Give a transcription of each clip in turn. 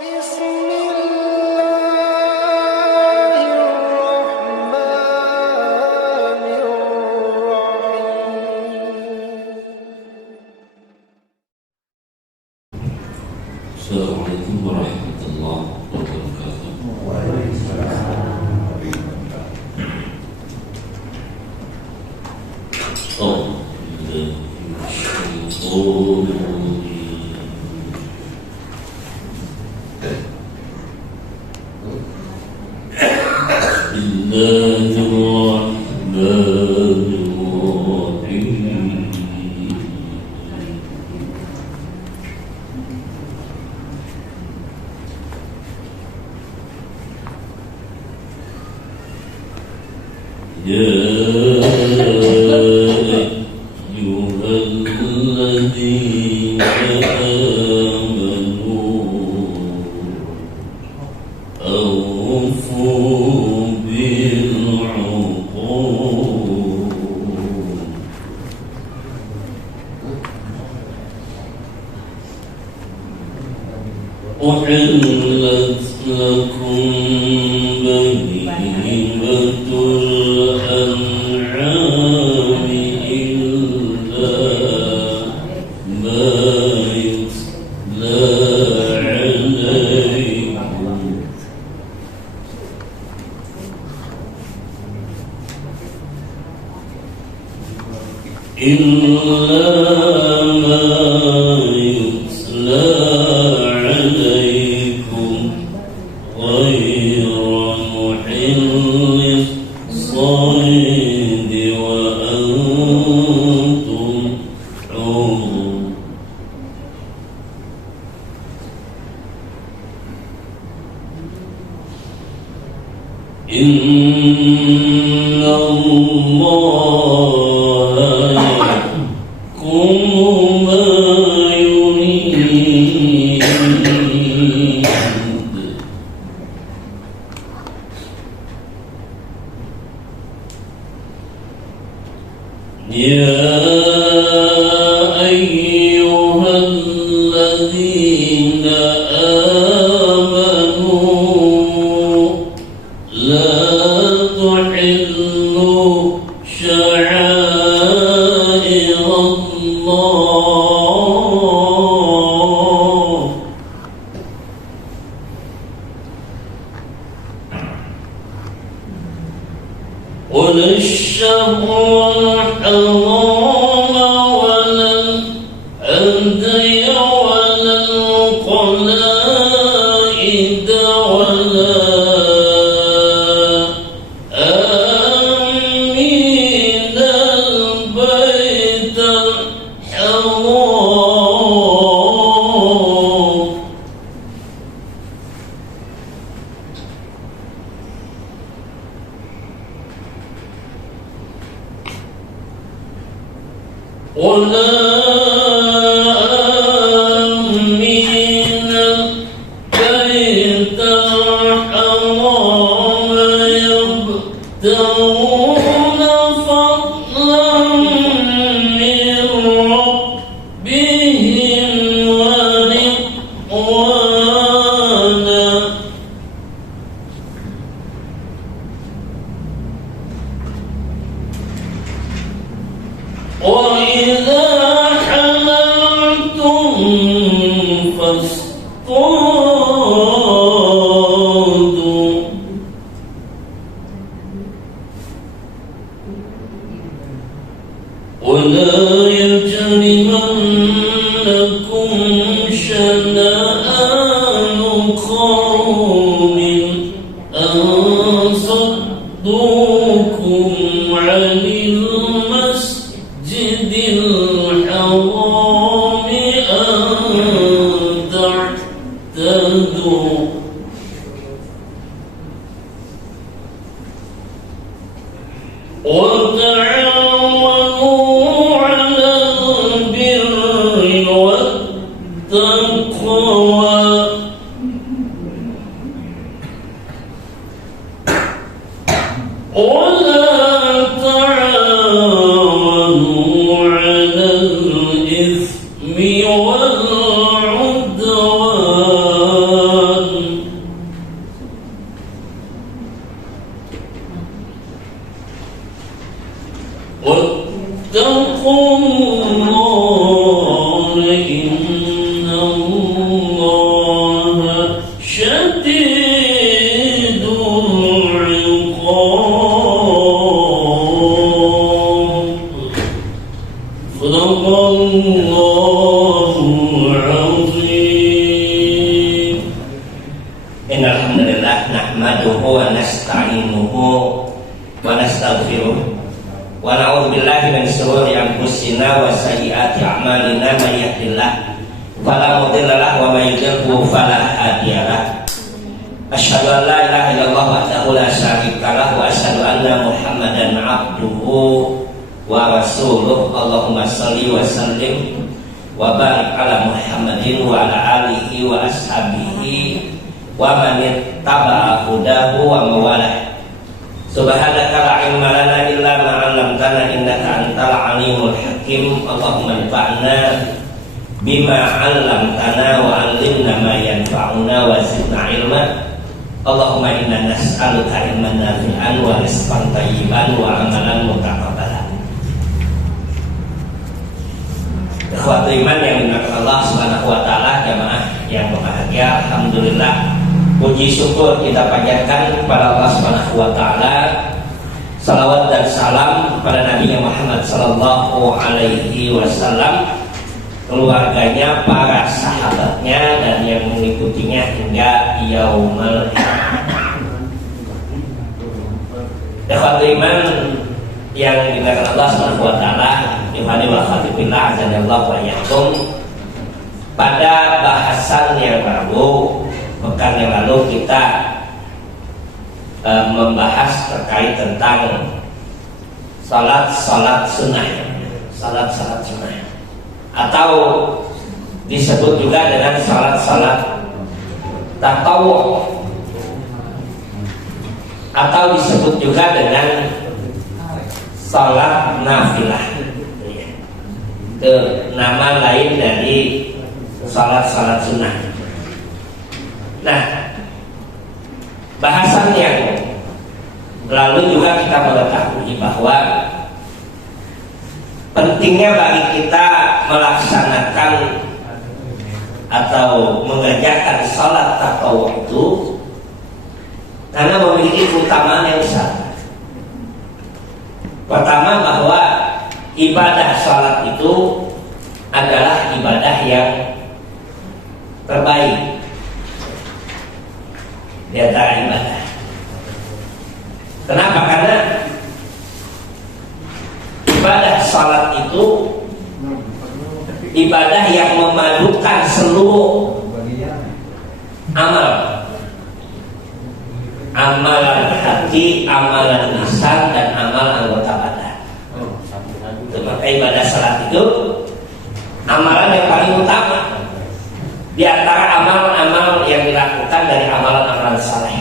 Assalamualaikum warahmatullahi wabarakatuh. أحلت لكم بهيمة الأنعام إلا ما يتلى عليكم غير محل الصيد وأنتم حرم إن الله يحكم ما يريد يا أيها الذين آمنوا لا تحلوا شعائر الله ولا الشهر الحرام ولا الهدي ولا القلائد ولا آمين البيت الحرام ولا آمين البيت الحرام يبتغون فضلا من ربهم ورضوانا وإذا حملتم فاصطادوا ولا يجرمنكم شنآن قوم أن صدوكم عن المسجد الحرام أن تعتدوا وتعاونوا على البر والتقوى ولا تعاونوا على الإثم والعدوان nahmaduhu wa nasta'inuhu wa nastaghfiruh wa na'udzu billahi min shururi anfusina wa sayyiati a'malina may yahdihillahu fala mudilla lahu wa may yudlil fala hadiya lahu. Asyhadu an la ilaha illallah wahdahu la syarika lahu wa asyhadu anna Muhammadan 'abduhu wa rasuluh. Allahumma shalli wa sallim wa barik ala Muhammadin wa ala alihi wa ashabihi wa man ittaba'a hudahu wa mawalah. Subhanaka la ilma lana illa ma 'allamtana innaka antal alimul hakim. Allahumma anfa'na bima 'allamtana wa 'allimna ma yanfa'una wa zidna ilma. Allahumma inna nas'aluka ilman nafi'an wa rizqan thayyiban wa amalan mutaqabbalan. Ikhwatul iman yang dimuliakan Allah Subhanahu wa taala, jamaah yang berbahagia, alhamdulillah puji syukur kita panjatkan kepada Allah Subhanahu wa taala. Salawat dan salam kepada Nabi Muhammad sallallahu alaihi wasallam, keluarganya, para sahabatnya dan yang mengikutinya hingga yaumul qiyamah. Ikhwatul iman yang dimuliakan Allah Subhanahu wa taala, Ibadi wa khatibillah azanillahu wa iyyakum. Pada bahasan yang baru pekan yang lalu kita membahas terkait tentang salat sunnah, salat sunnah, atau disebut juga dengan salat tatawwu, atau disebut juga dengan salat nafilah. Itu nama lain dari salat sunnah. Nah, bahasan yang lalu juga kita mengetahui bahwa pentingnya bagi kita melaksanakan atau mengerjakan salat tatawwu itu karena memiliki keutamaan yang besar. Pertama, bahwa ibadah salat itu adalah ibadah yang terbaik di antara ibadah. Kenapa? Karena ibadah salat itu ibadah yang memadukan seluruh amalan hati, amalan lisan, dan amal anggota badan. Maka ibadah salat itu amalan yang paling utama di antara amal-amal yang dilakukan dari amalan-amalan saleh.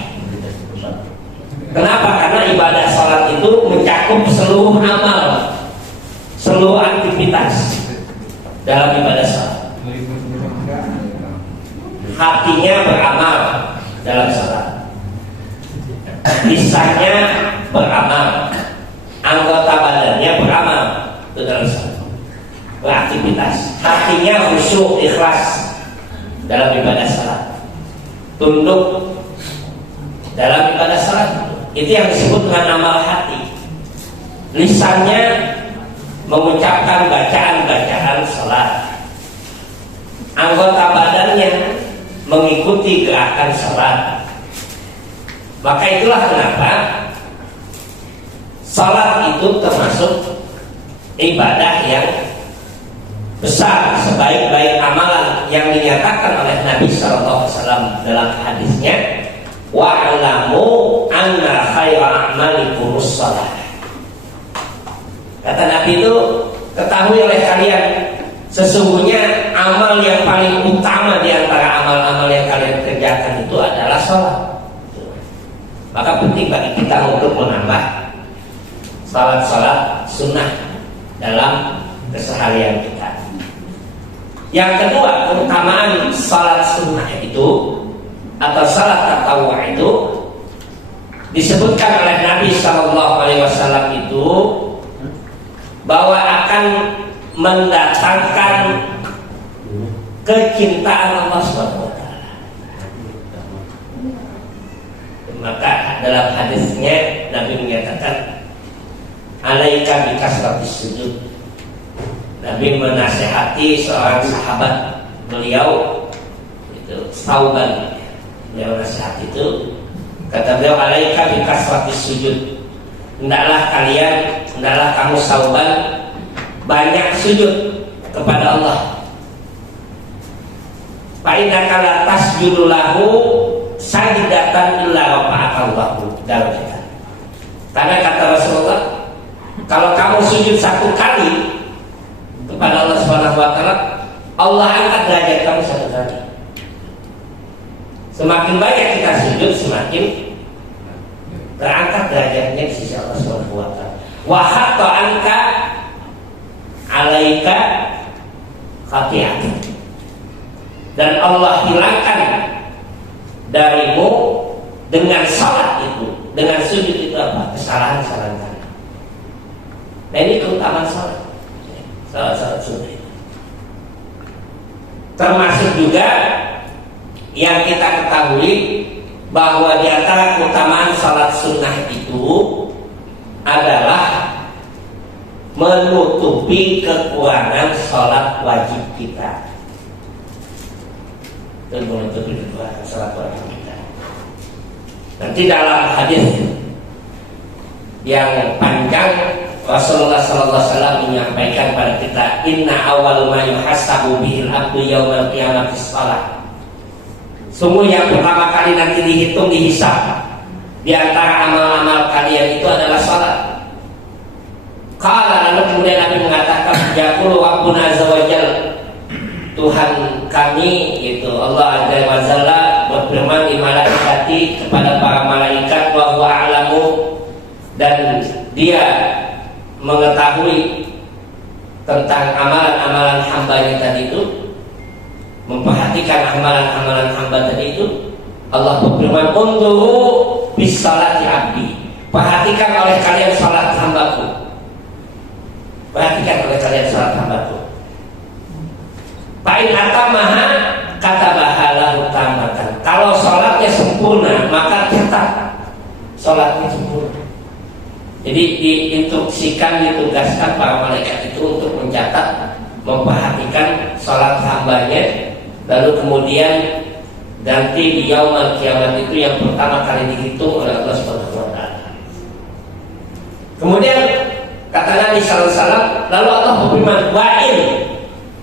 Kenapa? Karena ibadah salat itu mencakup seluruh amal, seluruh aktivitas dalam ibadah salat. Hatinya beramal dalam salat, lisannya beramal, anggota badannya beramal itu dalam salat, beraktivitas. Hatinya khusyuk, ikhlas dalam ibadah salat, tunduk dalam ibadah salat. Itu yang disebut dengan amal hati. Lisannya mengucapkan bacaan-bacaan salat, anggota badannya mengikuti gerakan salat. Maka itulah kenapa salat itu termasuk ibadah yang besar, sebaik-baik amalan yang dinyatakan oleh Nabi sallallahu alaihi wasallam dalam hadisnya, wa'lamu anna khaira a'malikum shalah. Kata Nabi itu, ketahui oleh kalian, sesungguhnya amal yang paling utama di antara amal-amal yang kalian kerjakan itu adalah salat. Maka penting bagi kita untuk menambah salat sunnah dalam keseharian kita. Yang kedua, keutamaan salat sunnah itu atau salat tatawwu itu disebutkan oleh Nabi Sallallahu Alaihi Wasallam itu bahwa akan mendatangkan kecintaan Allah Subhanahu Wa Taala. Maka dalam hadisnya Nabi menyatakan, alaika bikasratis sujud. Nabi menasihati seorang sahabat beliau itu Sauban. Beliau nasihat itu, Kata beliau, alaika bi kasratis sujud. Hendaklah kamu sauban banyak sujud kepada Allah. Fa innaka la tasjudu lahu sajdatan illa rafa'akallahu darajatan. Karena kata Rasulullah, kalau kamu sujud satu kali kepada Allah Subhanahu wa taala, Allah angkat derajat kamu satu kali. Semakin banyak kita sujud, semakin terangkat derajatnya di sisi Allah Subhanahu wa taala. Wa hatta anka alaika khati'ah. Dan Allah hilangkan darimu dengan salat itu, dengan sujud itu apa? Kesalahan-kesalahan kamu. Nah, ini keutamaan salat. Salat sunnah itu. Termasuk juga yang kita ketahui bahwa di antara keutamaan salat sunnah itu adalah menutupi kekurangan salat wajib kita. Dan menutupi kekurangan salat wajib kita. Nanti dalam hadis yang panjang Rasulullah sallallahu alaihi wasallam menyampaikan pada kita, inna awal ma yuhasabu bihil abdu yaumal qiyamati shalah. Sungguh yang pertama kali nanti dihitung, dihisab di antara amal-amal kalian itu adalah salat. Qala, lalu kemudian Nabi mengatakan, yaqulu rabbuna azza wa jalla, Tuhan kami itu Allah azza wa jalla berfirman di malaikati kepada para malaikat, wa huwa a'lamu, dan dia mengetahui tentang amalan-amalan hambanya tadi itu, memperhatikan amalan-amalan hamba tadi itu. Allah berfirman, unduru bis salati abdi, perhatikan oleh kalian salat hambaku, perhatikan oleh kalian salat hambaku. Fa'in atamaha katabaha lahu tamatan. Kalau salatnya sempurna, maka catat salatnya sempurna. Jadi diinstruksikan, ditugaskan para malaikat itu untuk mencatat, memperhatikan salat hambanya. Lalu kemudian nanti di yaumul kiamat itu yang pertama kali dihitung oleh Allah Subhanahu wa taala. Kemudian kata Nabi sallallahu alaihi wasallam, lalu Allah berfirman, wa'in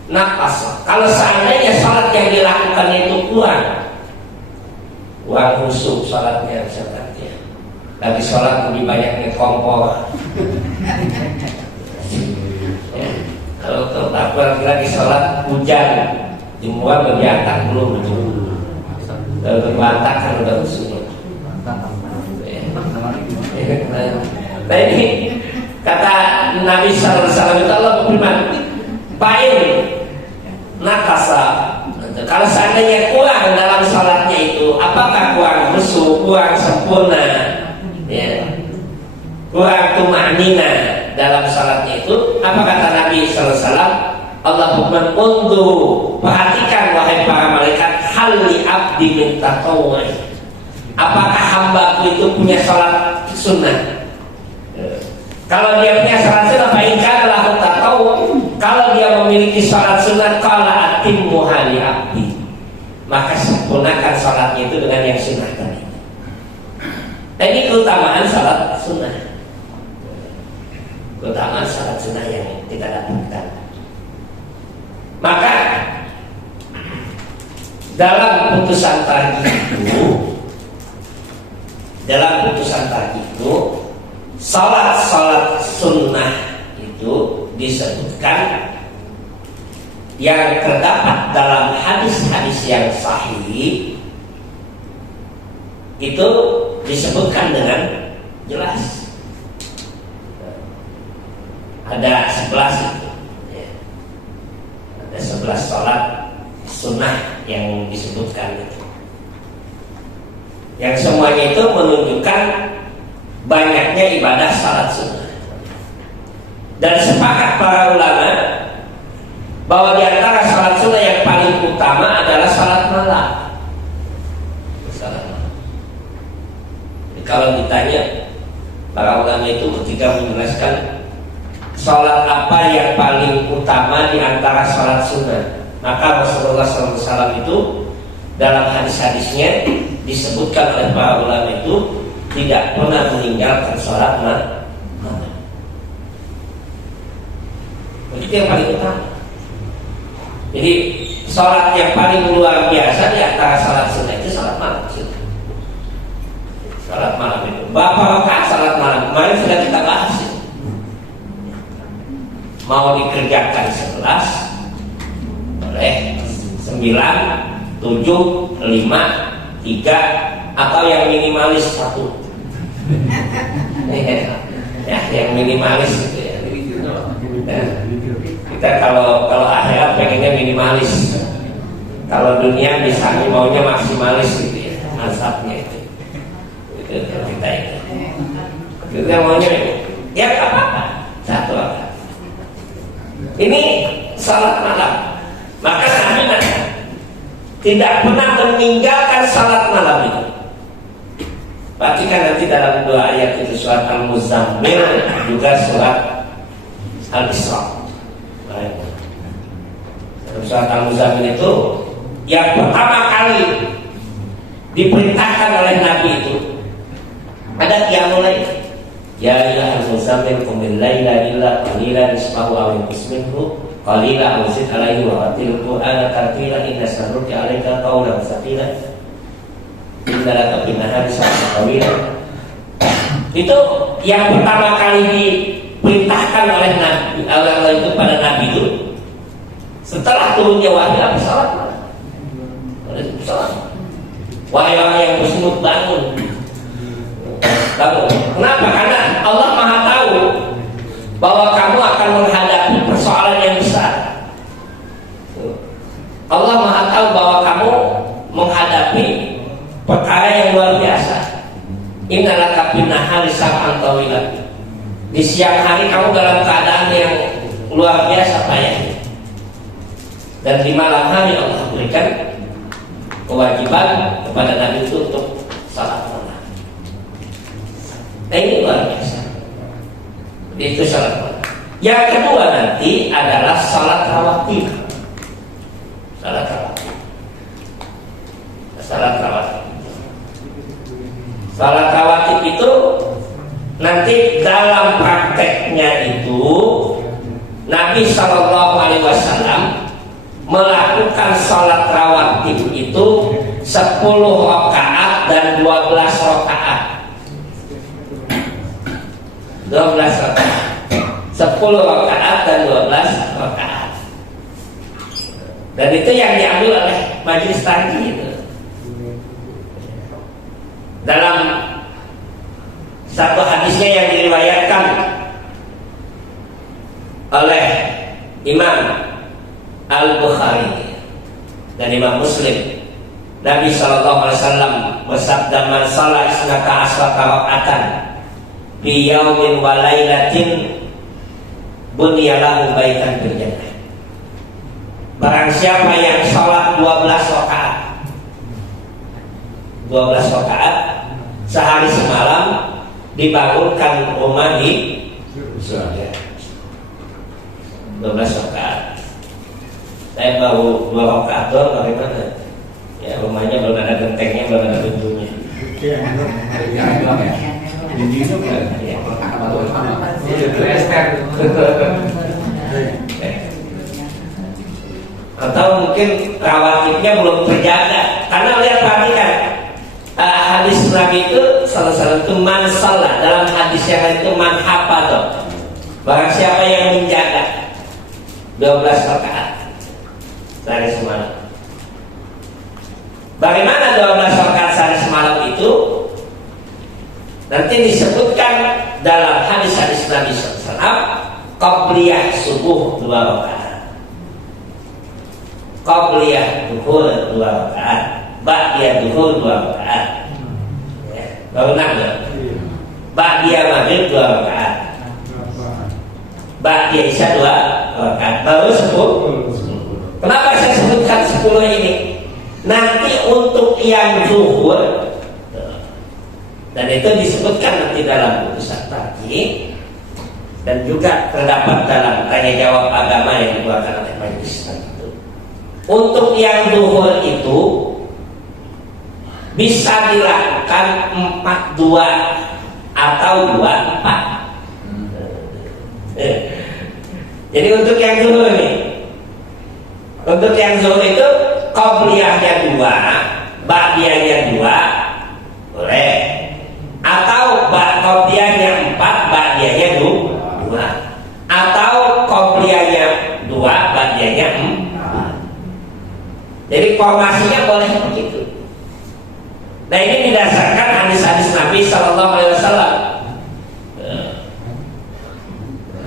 naqas, kalau seandainya salat yang dilakukan itu kurang khusyuk salatnya, misalnya lagi salat lebih banyak kompor. Ya, kalau lagi salat hujan, dimulai lebih atas belum berantakan udah usul. Nah ini kata Nabi sallallahu alaihi wasallam itu Allah berfirman, bain nakasa. Kalau seandainya kurang dalam salatnya itu, apakah kurang khusyuk, kurang sempurna, ya, kurang tumanina dalam salatnya itu, apa kata Nabi sallallahu alaihi wasallam? Allah berfirman, undur, perhatikan wahai para malaikat, hal li abdi min tatawwu, apakah hambaku itu punya salat sunnah? Kalau dia punya salat sunnah, baikkan lahu tatawwu, kalau dia memiliki salat sunnah, qala atimmu hali abdi, maka sempurnakan salatnya itu dengan yang sunnah tadi. Ini keutamaan salat sunnah, keutamaan salat sunnah yang kita dapatkan. Maka dalam putusan tadi itu, salat sunnah itu disebutkan yang terdapat dalam hadis-hadis yang sahih itu disebutkan dengan jelas. Ada 11 itu. 11 salat sunnah yang disebutkan itu, yang semuanya itu menunjukkan banyaknya ibadah salat sunnah. Dan sepakat para ulama bahwa di antara salat sunnah yang paling utama adalah salat malam. Kalau ditanya para ulama itu ketika menjelaskan salat apa yang paling utama di antara salat sunnah, maka Rasulullah SAW itu dalam hadis-hadisnya disebutkan oleh para ulama itu tidak pernah meninggalkan sholat malam. Itu yang paling utama. Jadi sholat yang paling luar biasa di antara sholat sunnah itu sholat malam. Sholat malam itu berapa rakaat sholat malam? Kemarin sudah kita bahas itu. Mau dikerjakan 11 boleh, 9, 7, 5, 3, atau yang minimalis 1. Ya, yang minimalis gitu ya. Kita kalau akhirat pengennya minimalis. Kalau dunia misalnya maunya maksimalis gitu ya, mazhabnya itu. Itu kita itu. Kita maunya ya apa-apa, 1 rakaat. Ini salat malam. Maka Nabi tidak pernah meninggalkan salat malam itu. Perhatikan nanti dalam 2 ayat itu, surat Al-Muzammil juga surat Al-Isra. Dalam surat Al-Muzammil itu yang pertama kali diperintahkan oleh Nabi itu ada qiyamul lail. Ya ayyuhal muzammil qum bil laila illa qalilan nisfahu aw inqus minhu qalilan aw zid alaihi wa qatil qur'ana tartila inna sanulqi 'alaika qawlan tsaqila inna laka bin nahari sabhan tawila. Itu yang pertama kali diperintahkan oleh Nabi Allah itu pada Nabi itu setelah turunnya wahyu apa salat. Wahai orang yang bersunut bangun. Kenapa? Karena Allah Maha tahu bahwa kamu akan menghadapi persoalan yang besar. Allah Maha tahu bahwa kamu menghadapi perkara yang luar biasa. Innalaka bin nahari sab'an tawilan. Di siang hari kamu dalam keadaan yang luar biasa payahnya. Dan di malam hari Allah berikan kewajiban kepada Nabi itu untuk salat malam. Ini luar biasa. Itu salat malam. Yang kedua nanti adalah salat rawatib. Salat rawatib. Salat rawatib. Salat rawatib itu nanti dalam prakteknya itu Nabi SAW melakukan salat rawatib itu 10 rakaat dan 12 rakaat. 12 rakaat, 10 rakaat dan 12 rakaat. Dan itu yang diambil oleh majelis tadi itu. Dalam satu hadisnya yang diriwayatkan oleh Imam Al-Bukhari dan Imam Muslim, Nabi SAW bersabda, man shalla isnata asrata rakaatan bi yaumin wa lailatin bunya lahu baitan fil jannah. Barang siapa yang salat 12 rakaat 12 rakaat sehari semalam, dibangunkan rumah di surga. 12 rakaat. Saya baru 2 rakaat doang, bagaimana? Ya, rumahnya belum ada gentengnya, belum ada pintunya. Atau mungkin rawatibnya belum terjaga. Karena lihat, perhatikan hadis Nabi itu salah itu man salah. Dalam hadis yang lain itu man hafadh. Barang siapa yang menjaga 12 rakaat sehari semalam. Bagaimana 12 rakaat sehari semalam itu? Nanti disebutkan dalam hadis-hadis Nabi SAW. Qabliyah subuh 2 rakaat, qabliyah duhur 2 rakaat, ba'diyah duhur 2 rakaat. Baru nambah. Ba'diyah maghrib 2 rakaat, ba'diyah isya 2 rakaat, baru 10. Kenapa saya sebutkan 10 ini? Nanti untuk yang zuhur, dan itu disebutkan nanti dalam putusan tadi, dan juga terdapat dalam tanya jawab agama yang dikeluarkan oleh majelis itu. Untuk yang zuhur itu bisa dilakukan 4-2 atau 2-4. Jadi untuk yang zuhur nih, untuk yang zuhur itu qobliyahnya 2, ba'diyahnya 2 boleh, atau qobliyahnya 4, ba'diyahnya 2, atau qobliyahnya 2, ba'diyahnya 4. Jadi formasinya boleh begitu. Nah ini didasarkan hadis-hadis Nabi Sallallahu Alaihi Wasallam.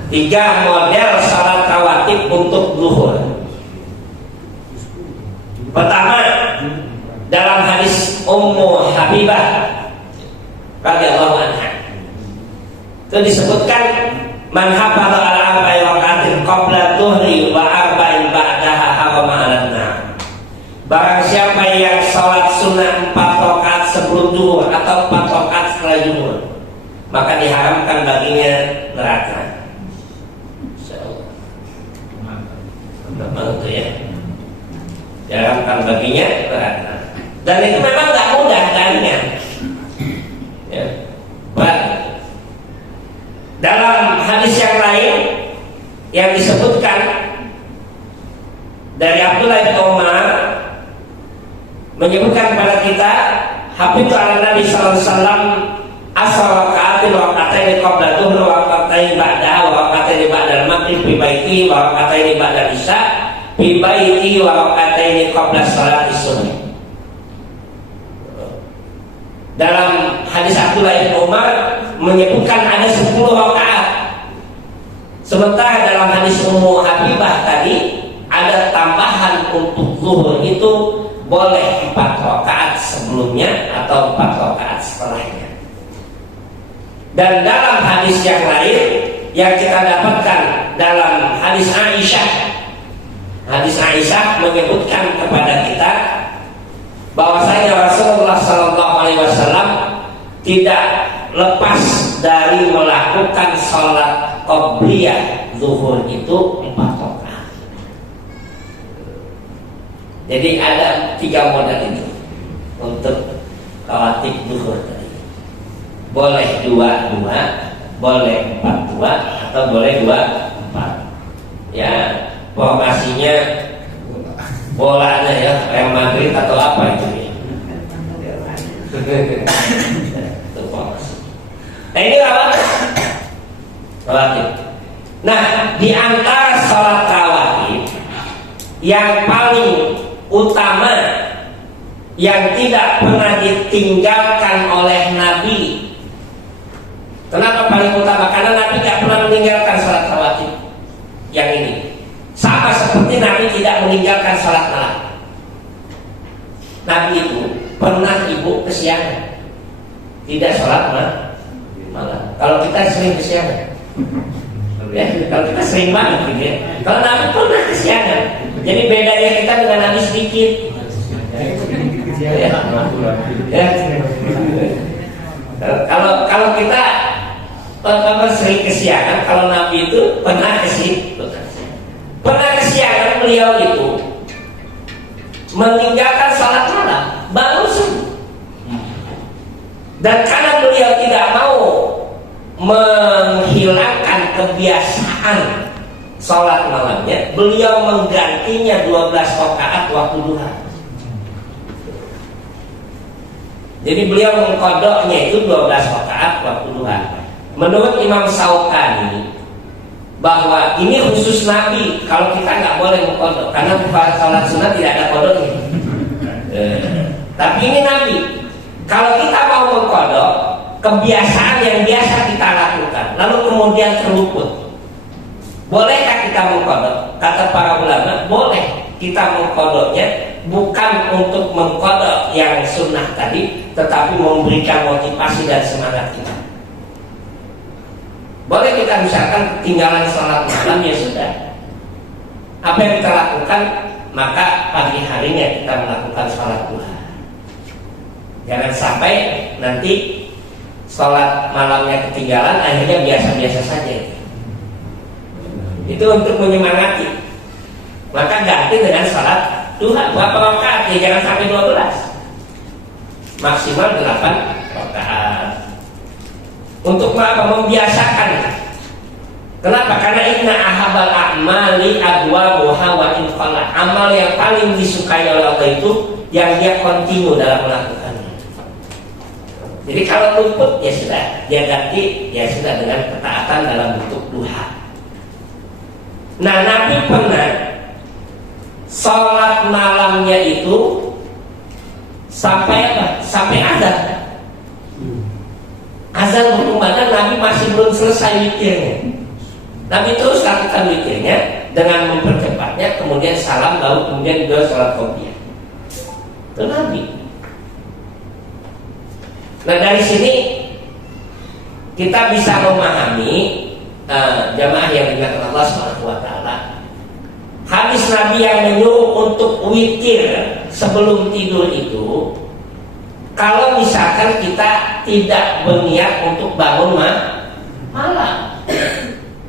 3 model salat rawatib untuk zuhur. Pertama, dalam hadis Ummu Habibah radhiyallahu anha itu disebutkan man hafadha ala arba'i raqatin qabla dhuhri wa arba'in ba'daha harama 'alan nar. Barang siapa yang salat sunnah 4 rakaat sebelum zuhur atau 4 rakaat setelah zuhur, maka diharamkan baginya neraka. Itu ya, diharamkan baginya neraka. Dan itu memang tak mudah caranya. Ya. Dalam hadis yang lain yang disebutkan dari Abdullah bin Umar menyebutkan kepada kita, hafidhu ala Nabi sallallahu alaihi wasallam asra raka'atin wa raka'ataini qabla dhuhr wa raka'ataini ba'daha wa raka'ataini ba'dal maghrib fi baiti wa raka'ataini ba'dal isya fi baiti wa raka'ataini qabla salati subh. Dalam hadis Abdullah bin Umar menyebutkan ada 10 rakaat. Sementara dalam hadis Ummu Habibah tadi ada tambahan untuk zuhur itu boleh 4 rakaat sebelumnya atau 4 rakaat setelahnya. Dan dalam hadis yang lain yang kita dapatkan dalam hadis Aisyah menyebutkan kepada kita bahwasanya Rasulullah Sallallahu Alaihi Wasallam tidak lepas dari melakukan sholat qobliyah zuhur itu 4 rakaat. Jadi ada 3 model itu untuk rawatib zuhur tadi. Boleh 2-2, boleh 4-2, atau boleh 2-4. Ya, formasinya bolanya ya, Real Madrid atau apa itu ya. Itu formasi. Nah ini rawatib. Nah di antara sholat rawatib yang paling utama yang tidak pernah ditinggalkan oleh Nabi. Kenapa paling utama? Karena Nabi tidak pernah meninggalkan sholat rawatib yang ini. Sama seperti Nabi tidak meninggalkan sholat malam. Nabi itu pernah ibu kesiangan, tidak sholat malam. Kalau kita sering kesiangan, ya, kalau kita sering banget gitu ya. Kalau Nabi pernah kesiangan, jadi bedanya kita dengan Nabi sedikit. Ya. Ya. Kalau kita sering kesiangan, kalau Nabi itu pernah kesiangan beliau itu meninggalkan sholat malam bangun subuh. Dan karena beliau tidak mau menghilangkan kebiasaan sholat malamnya, beliau menggantinya 12 rakaat waktu duha. Jadi beliau mengkodoknya itu 12 rakaat waktu duha. Menurut Imam Syaukani bahwa ini khusus Nabi, kalau kita nggak boleh mengkodok karena sholat sunnah tidak ada kodoknya. Tapi ini Nabi. Kalau kita mau mengkodok kebiasaan yang biasa kita lakukan, lalu kemudian terluput, bolehkah kita mengkodok? Kata para ulama, boleh kita mengkodoknya, bukan untuk mengkodok yang sunnah tadi, tetapi memberikan motivasi dan semangat kita. Boleh kita misalkan ketinggalan sholat malam, ya sudah. Apa yang kita lakukan, maka pagi harinya kita melakukan sholat duha. Jangan sampai nanti sholat malamnya ketinggalan, akhirnya biasa-biasa saja. Itu untuk menyemangati. Maka ganti dengan sholat duha. Berapa rakaat? Ya jangan sampai 12. maksimal 8 rakaat. Untuk apa? Membiasakan. Kenapa? Karena inna ahabal a'mali adwamuha wa in qalla. Amal yang paling disukai oleh Allah itu yang dia kontinu dalam melakukannya. Jadi kalau luput ya sudah, dia ganti ya sudah dengan ketaatan dalam bentuk duha. Nah, Nabi pernah sholat malamnya itu sampai apa? Sampai azan. Azan berkumandang, Nabi masih belum selesai witirnya. Nabi terus lakukan witirnya dengan mempercepatnya, kemudian salam, lalu kemudian juga sholat qobliyah. Itu Nabi. Nah, dari sini kita bisa memahami jamaah yang dimuliakan Allah Subhanahu wa taala. Hadis Nabi yang menyuruh untuk witir sebelum tidur itu, kalau misalkan kita tidak berniat untuk bangun malam,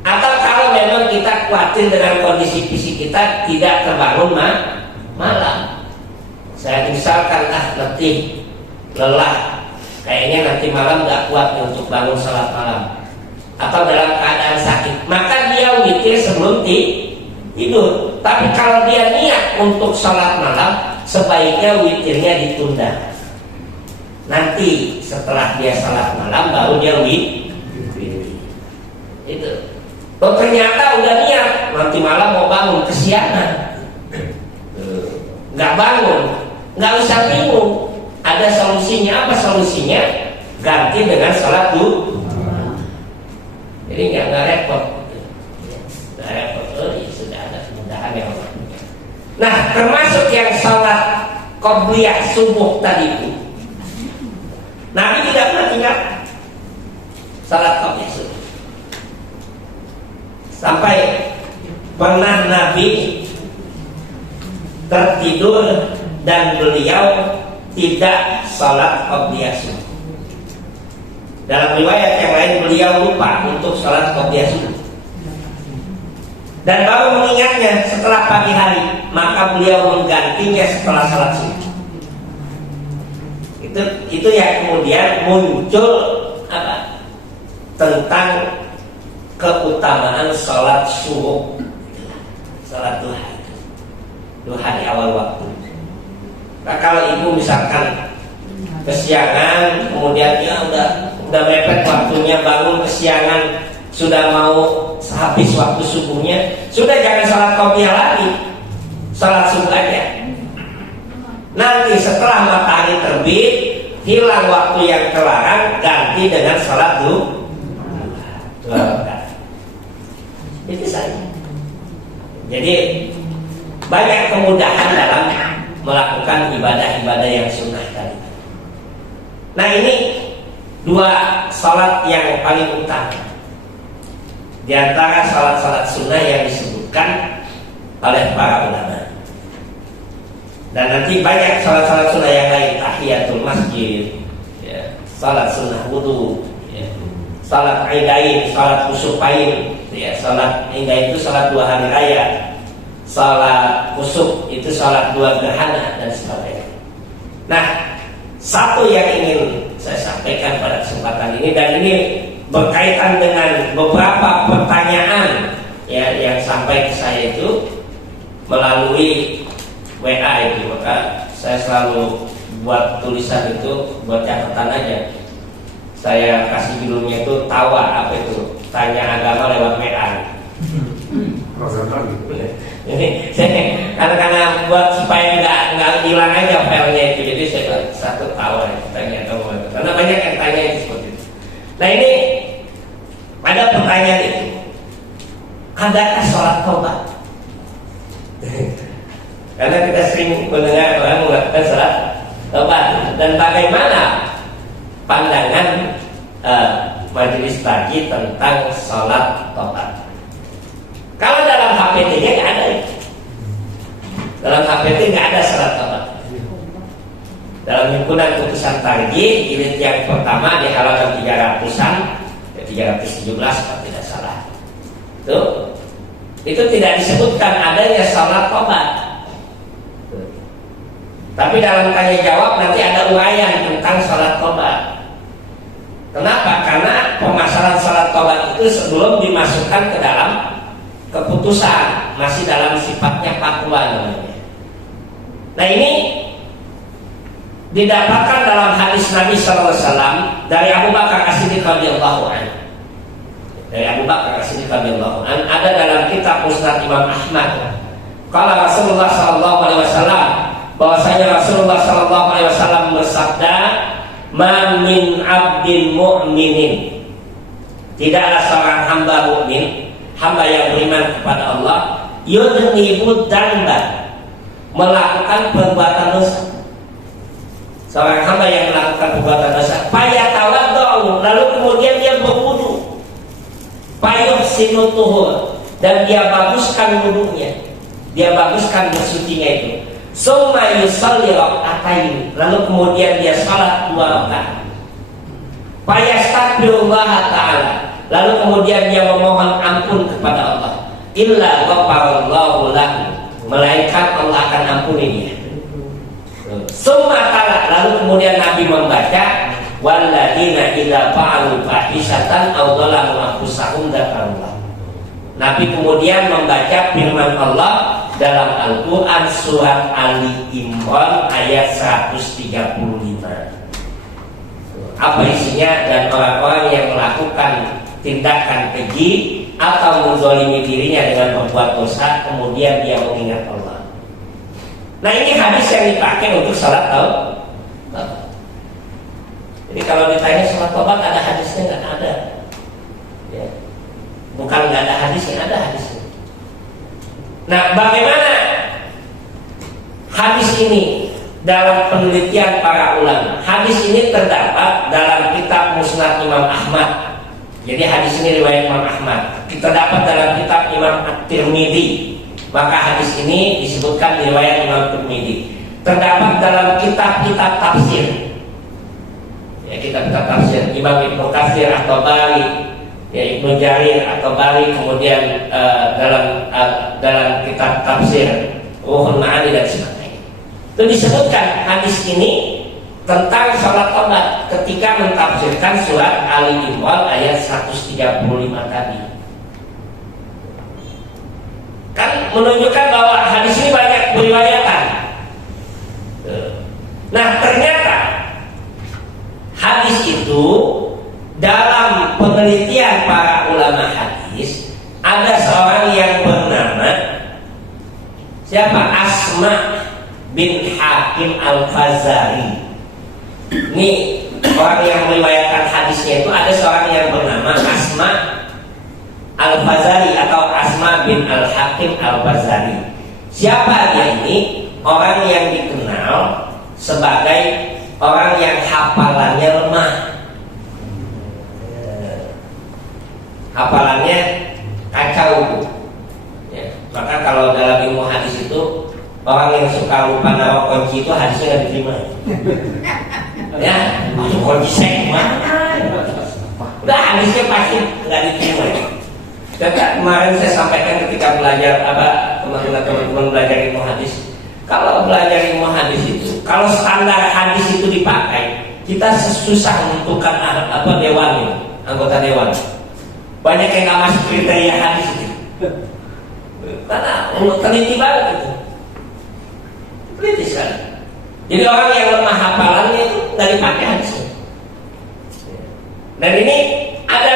atau kalau memang kita khawatir dengan kondisi fisik kita tidak terbangun malam. Saya misalkan letih, lelah, kayaknya nanti malam gak kuat untuk bangun salat malam, atau dalam keadaan sakit, maka dia witir sebelum tidur. Tapi kalau dia niat untuk salat malam, sebaiknya witirnya ditunda. Nanti setelah dia salat malam baru dia witir. Itu. Oh, ternyata udah niat nanti malam mau bangun kesiangan, nggak bangun, nggak usah bingung. Ada solusinya. Apa solusinya? Ganti dengan salat dulu. Jadi nggak repot. Nggak repot. Oh, ya sudah ada kemudahan yang Allah. Nah, termasuk yang salat qobliyah subuh tadi itu, Nabi tidak pernah tinggal salat qobliyah subuh. Sampai pernah Nabi tertidur dan beliau tidak salat qobliyah subuh. Dalam riwayat yang lain beliau lupa untuk salat qobliyah subuh dan baru mengingatnya setelah pagi hari, maka beliau menggantinya setelah salat subuh. Itu yang kemudian muncul apa? Tentang keutamaan sholat subuh, sholat duha itu, duha di awal waktu. Nah, kalau ibu misalkan kesiangan, kemudian dia udah mepet waktunya, bangun kesiangan, sudah mau habis waktu subuhnya, sudah jangan sholat qobliyah lagi, sholat subuh aja. Nanti setelah matahari terbit, hilang waktu yang terlarang, ganti dengan sholat duha. Itu saja. Jadi banyak kemudahan dalam melakukan ibadah-ibadah yang sunnah tadi. Nah, ini dua salat yang paling utama di antara salat-salat sunnah yang disebutkan oleh para ulama. Dan nanti banyak salat-salat sunnah yang lain, tahiyatul masjid, ya, salat sunnah wudu, ya, salat idain, salat kusufain, ya, salat idain itu salat 2 hari raya, salat kusuf itu salat 2 gerhana dan sebagainya. Nah, satu yang ingin saya sampaikan pada kesempatan ini, dan ini berkaitan dengan beberapa pertanyaan ya yang sampai ke saya itu melalui WA itu, maka saya selalu buat tulisan itu, buat catatan aja. Saya kasih judulnya itu tawa, apa itu? Tanya agama lewat WA. Ini saya karena buat supaya nggak hilang aja filenya itu, jadi saya satu tawa tanya agama, karena banyak yang tanya itu seperti itu. Nah, ini ada pertanyaan itu, adakah sholat tobat? Karena kita sering mendengar orang melakukan sholat tobat, dan bagaimana pandangan majelis taji tentang sholat tobat? Kalau dalam HPT-nya nggak ada itu. Dalam HPT nggak ada sholat tobat. Dalam himpunan putusan tarjih jilid yang pertama di halaman 300-an, 317 kalau tidak salah, itu tidak disebutkan adanya sholat tobat. Tapi dalam tanya jawab nanti ada uraian tentang dimasukkan salat tobat. Kenapa? Karena permasalahan salat tobat itu sebelum dimasukkan ke dalam keputusan, masih dalam sifatnya fatwa namanya. Nah ini didapatkan dalam hadis Nabi SAW dari Abu Bakar As-Siddiq radhiyallahu anhu. Dari Abu Bakar As-Siddiq radhiyallahu anhu ada dalam kitab Musnad Imam Ahmad. Qala Rasulullah sallallahu alaihi wasallam, bahwasanya Rasulullah sallallahu alaihi wasallam bersabda, "Ma min 'abdin mu'minin." Tidaklah seorang hamba mukmin, hamba yang beriman kepada Allah, yudhnibu dzanban, melakukan perbuatan dosa. Seorang hamba yang melakukan perbuatan dosa, fayatawaddu, lalu kemudian dia berwudu, fayuhsinu tuhur, dan dia baguskan wudunya, dia baguskan bersucinya itu. Summa yusalli rak'atain, lalu kemudian dia salat 2 rakaat. Fayastaghfirullah ta'ala, lalu kemudian dia memohon ampun kepada Allah. Illa ghafarallahu lahu, melainkan Allah akan ampuni dia. Summa ta'ala, lalu kemudian Nabi membaca, walladzina idza fa'alu fahisatan aw dzalamu anfusahum dzakarullah. Nabi kemudian membaca firman Allah dalam Al-Quran surat Ali Imran ayat 135. Apa isinya? Dan orang-orang yang melakukan tindakan keji atau menzalimi dirinya dengan membuat dosa, kemudian dia mengingat Allah. Nah ini hadis yang dipakai untuk salat tobat. Jadi kalau ditanya salat tobat ada hadisnya, nggak ada. Ya. Bukan nggak ada hadisnya, ada hadisnya. Nah, bagaimana hadis ini dalam penelitian para ulama? Hadis ini terdapat dalam kitab Musnad Imam Ahmad. Jadi hadis ini riwayat Imam Ahmad. Kita dapat dalam kitab Imam At-Tirmidzi. Maka hadis ini disebutkan di riwayat Imam Tirmidzi. Terdapat dalam kitab-kitab tafsir. Ya, kitab-kitab tafsir Imam Ibnu Katsir atau Bari, ya Ibnu Jarir atau Bari, kemudian dalam kitab tafsir Ruhul Ma'ani dan sebagainya. Itu disebutkan hadis ini tentang salat tobat ketika mentafsirkan surat Ali Imran ayat 135 tadi. Kan menunjukkan bahwa hadis ini banyak beriwayatan. Nah ternyata hadis itu dalam penelitian para ulama hadis, ada seorang yang bernama siapa? Asma bin Hakim Al-Fazari. Ini orang yang meriwayatkan hadisnya itu ada seorang yang bernama Asma Al-Fazari atau Asma bin Al-Hakim Al-Fazari. Siapa dia ini? Orang yang dikenal sebagai orang yang hafalannya lemah. Hafalannya kacau. Ya, maka kalau dalam ilmu hadis itu orang yang suka lupa naruh kunci itu hadisnya nggak diterima. Ya, masuk kunci saya mana? Udah hadisnya pasti nggak diterima. Kemarin saya sampaikan ketika belajar teman-teman belajar ilmu hadis. Kalau belajar ilmu hadis itu, kalau standar hadis itu dipakai, kita susah menentukan dewan, anggota dewan. Banyak yang nggak masuk kriteria hadis itu, karena teliti banget itu, teliti sekali. Jadi orang yang lemah hafalannya itu nggak dipakai hadisnya. Dan ini ada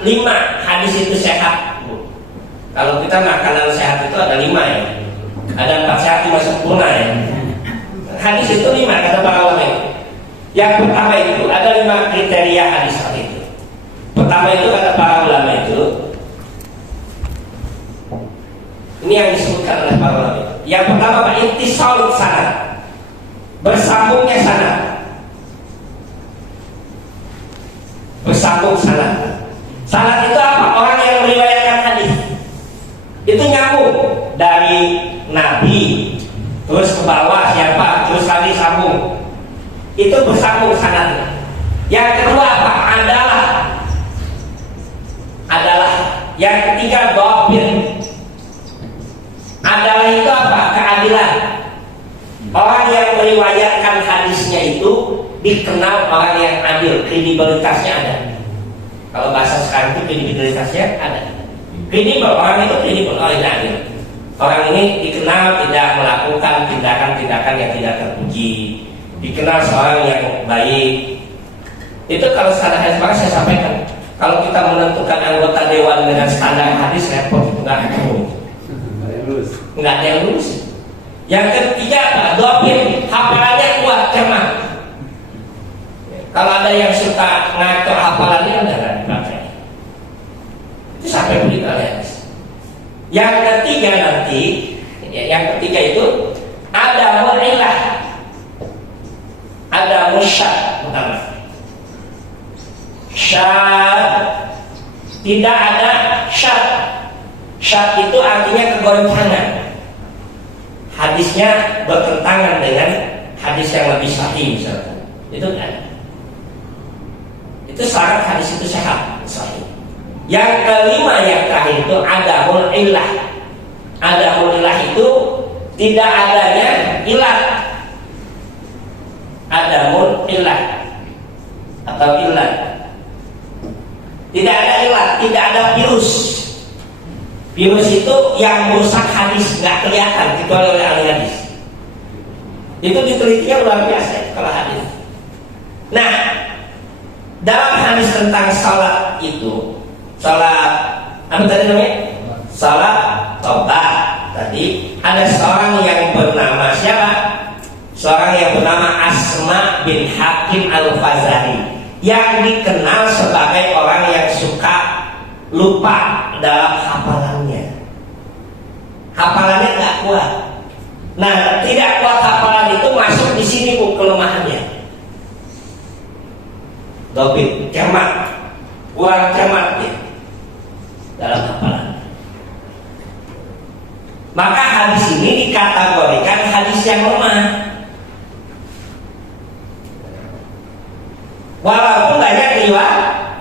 5 hadis itu sehat. Kalau kita makanan sehat itu ada 5 ya. Ada 4 sehat 5 sempurna ya. Hadis itu 5 kata para ulama. Yang pertama itu ada 5 kriteria hadis itu. Pertama itu kata para ulama itu, ini yang disebutkan oleh para ulama. Yang pertama Pak, intisal sanad, bersambungnya sanad, bersambung sanad. Sanad itu apa? Orang yang meriwayatkan hadis itu nyambung dari Nabi terus ke bawah siapa, terus lagi sambung, itu bersambung sanadnya. Yang kedua apa? Adalah. Yang ketiga dhabit. Adalah itu apa? Keadilan. Orang yang meriwayatkan hadisnya itu dikenal orang yang adil, kredibilitasnya ada. Kalau bahasa sekarang itu kredibilitasnya ada. Kredibel, orang itu kredibel, orang yang adil. Orang ini dikenal tidak melakukan tindakan-tindakan yang tidak terpuji, dikenal seorang yang baik. Itu kalau standar hadis, maka saya sampaikan, kalau kita menentukan anggota dewan dengan standar hadis, repot, itu nggak ada yang lulus. Yang ketiga apa? Dhabit, hafalannya kuat, cermat. Kalau ada yang suka ngatur hafalannya, udah nggak dipakai. Itu sampai beli kalian. Yang ketiga nanti, yang ketiga itu ada mu'ilah, ada musyad pertama. Syad, tidak ada syad. Syad itu artinya kegoncangan. Hadisnya bertentangan dengan hadis yang lebih sahih misalkan. Itu kan? Itu syarat hadis itu sahih. Yang kelima yang terakhir itu adamul illah. Adamul illah itu tidak adanya ilat. Adamul illah atau ilat. Tidak ada ilat, tidak ada virus. Virus itu yang merusak hadis nggak kelihatan kecuali oleh ahli hadis. Itu ditelitinya luar biasa kalau hadis. Nah, dalam hadis tentang salat itu, salat apa tadi namanya? Salat tobat. Tadi ada seorang yang bernama siapa? Seorang yang bernama Asma bin Hakim Al-Fazari, yang dikenal sebagai orang yang suka lupa dalam hafalannya. Hafalannya nggak kuat. Nah, tidak kuat hafalan itu masuk di sini bu kelemahannya. Dhabit, cermat, kurang cermat ya, dalam hafalan. Maka hadis ini dikategorikan hadis yang lemah. Walaupun banyak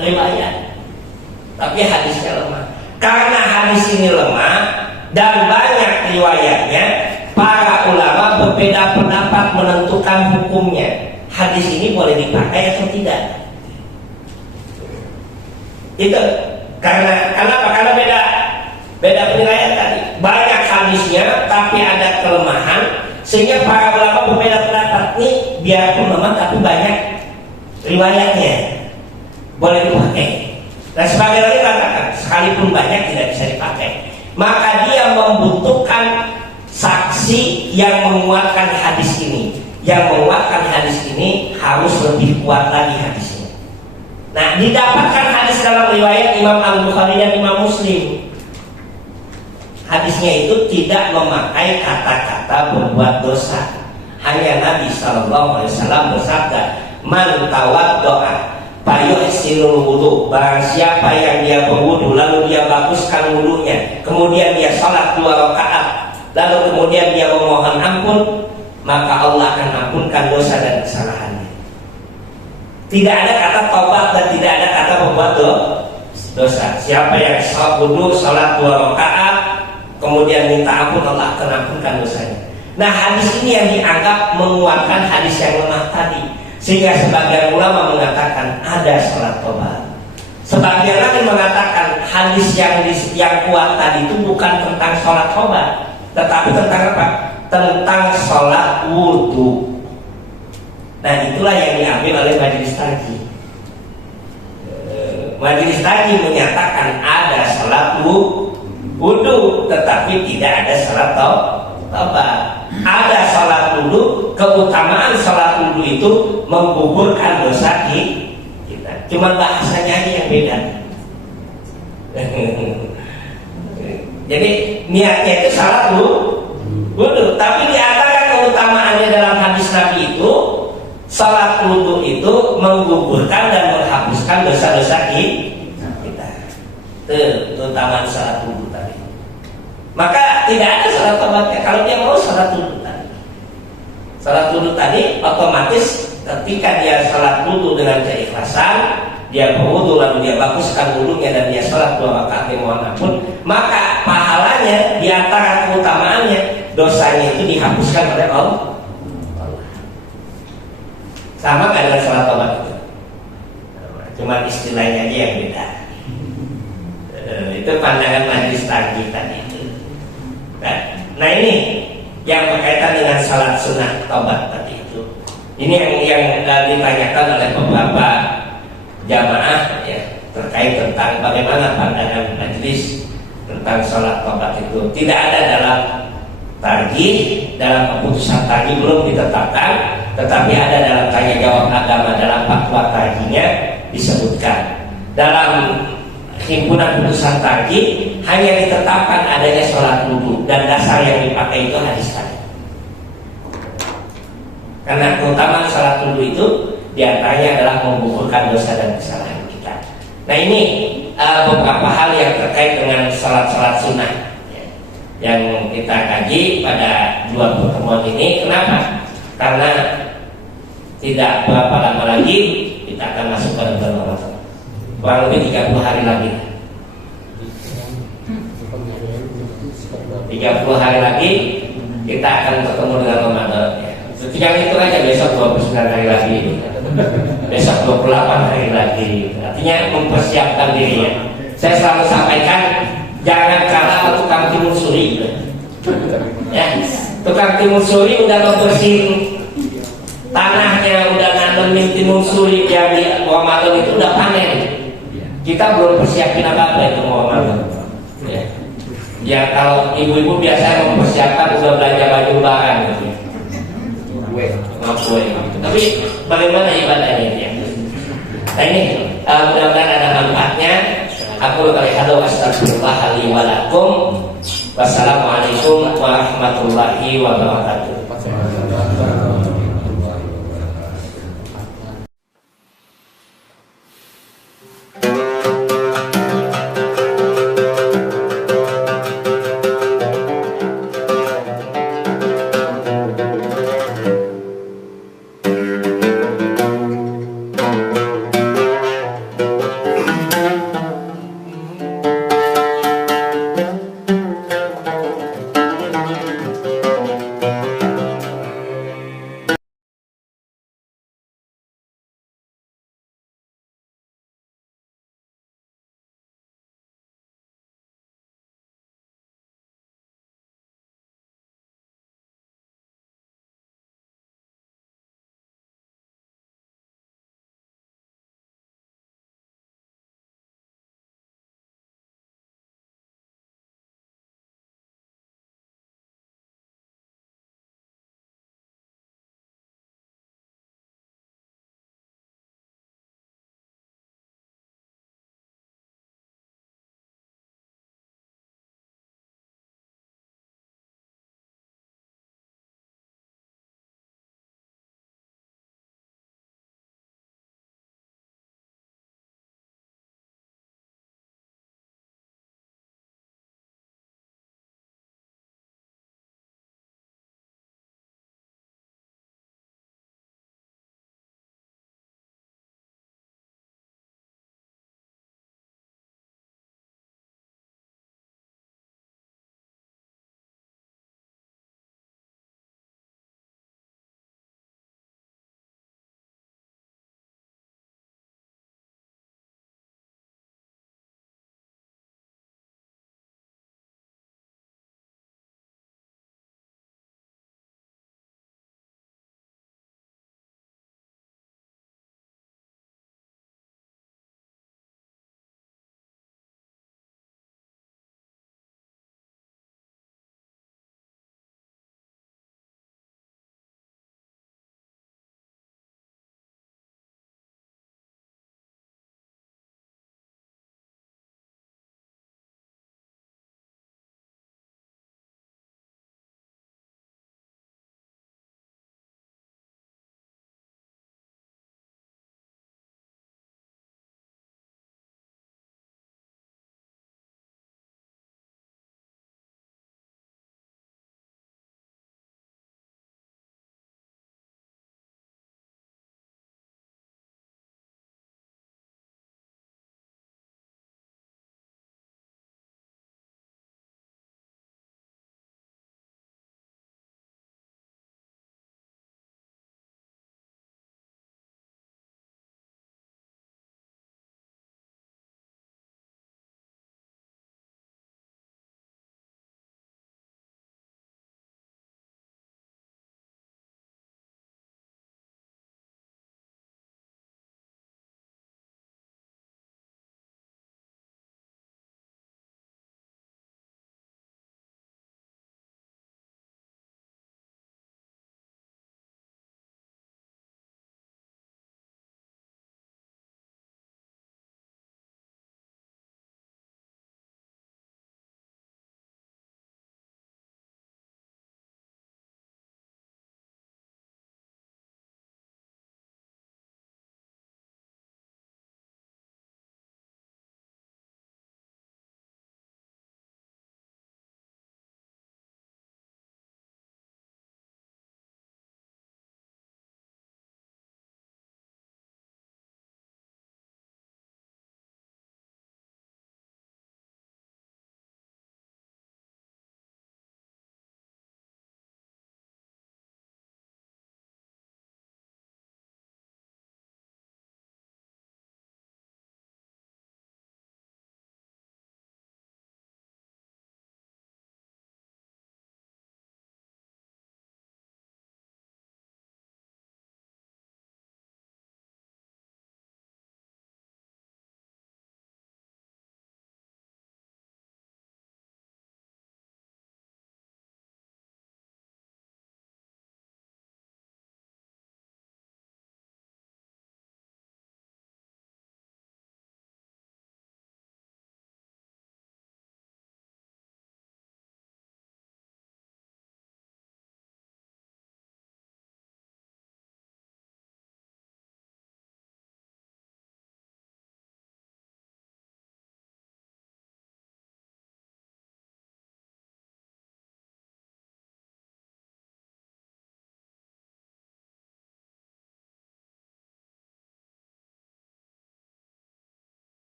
riwayat, tapi hadisnya lemah. Karena hadis ini lemah dan banyak riwayatnya, para ulama berbeda pendapat menentukan hukumnya. Hadis ini boleh dipakai atau tidak? Itu karena apa? Karena beda penilaian tadi. Banyak hadisnya, tapi ada kelemahan, sehingga para ulama berbeda pendapat. Nih biarpun lemah, tapi banyak riwayatnya, boleh dipakai. Dan sebagian lagi katakan sekalipun banyak tidak bisa dipakai. Maka dia membutuhkan saksi yang menguatkan hadis ini. Yang menguatkan hadis ini harus lebih kuat lagi hadisnya. Nah, didapatkan hadis dalam riwayat Imam Al-Bukhari dan Imam Muslim. Hadisnya itu tidak memakai kata-kata berbuat dosa. Hanya Nabi SAW bersabda, "Man tawaddo'a fayuhsinul wudu." Barang siapa yang dia berwudu lalu dia baguskan wudunya, kemudian dia salat 2 rakaat, lalu kemudian dia memohon ampun, maka Allah akan ampunkan dosa dan kesalahannya. Tidak ada kata taubat dan tidak ada kata berbuat dosa. Siapa yang wudu, salat 2 rakaat, kemudian minta ampun, Allah akan ampunkan dosanya. Nah, hadis ini yang dianggap menguatkan hadis yang lemah tadi. Sehingga sebagian ulama mengatakan ada salat tobat. Sebagian lagi mengatakan hadis yang kuat tadi itu bukan tentang salat tobat, tetapi tentang apa? Tentang salat wudu. Nah, itulah yang diambil oleh majelis taji. Majelis taji menyatakan ada salat wudu, tetapi tidak ada salat tobat. Ada salat wudu, keutamaan salat wudu itu menggugurkan dosa kita. Cuma bahasanya aja yang beda. Jadi niatnya itu salat wudu, tapi di antara keutamaannya dalam hadis Nabi itu, salat wudu itu menggugurkan dan menghapuskan dosa-dosa kita. Itu keutamaan salat wudu tadi. Maka tidak ada salat tobatnya kalau dia mau salat wudu tadi. Salat wudu tadi otomatis ketika dia salat wudu dengan keikhlasan, dia berwudu lalu dia baguskan wudunya dan dia salat 2 rakaat dia mohon ampun, maka pahalanya di antara keutamaannya dosanya itu dihapuskan oleh Allah. Sama nggak dengan sholat tobat itu? Cuma istilahnya aja yang beda. Itu pandangan majelis tadi itu. Nah ini yang berkaitan dengan salat sunnah tobat tadi itu. Ini yang ditanyakan oleh beberapa jamaah ya, terkait tentang bagaimana pandangan majelis tentang salat tobat itu. Tidak ada dalam tarjih, dalam keputusan tarjih belum ditetapkan, tetapi ada dalam tanya jawab agama, dalam fatwa tarjihnya disebutkan. Dalam himpunan putusan tarjih hanya ditetapkan adanya sholat wudu dan dasar yang dipakai itu hadis tadi. Karena keutamaan sholat wudu itu diantaranya adalah menggugurkan dosa dan kesalahan kita. Nah ini beberapa hal yang terkait dengan sholat-sholat sunnah ya, yang kita kaji pada 2 pertemuan ini. Kenapa? Karena tidak berapa lama lagi kita akan masuk pada bulan Ramadan. Kurang lebih 30 hari lagi. 30 hari lagi kita akan bertemu dengan Ramadan ya. Tinggal itu aja, besok 29 hari lagi, besok 28 hari lagi. Artinya mempersiapkan dirinya. Saya selalu sampaikan, jangan kalah tukang timun suri ya. Tukang timun suri udah membersihin tanahnya, udah nanemin timun suri yang di Ramadan itu udah panen. Kita belum persiapin apa-apa itu Ramadan ya. Ya kalau ibu-ibu biasanya mempersiapkan udah belanja baju lebaran gitu ya. Kue. Tapi bagaimana ibadahnya ya? Nah ini mudah-mudahan ada manfaatnya. Aku berkata astagfirullah li wa lakum. Wassalamualaikum warahmatullahi wabarakatuh.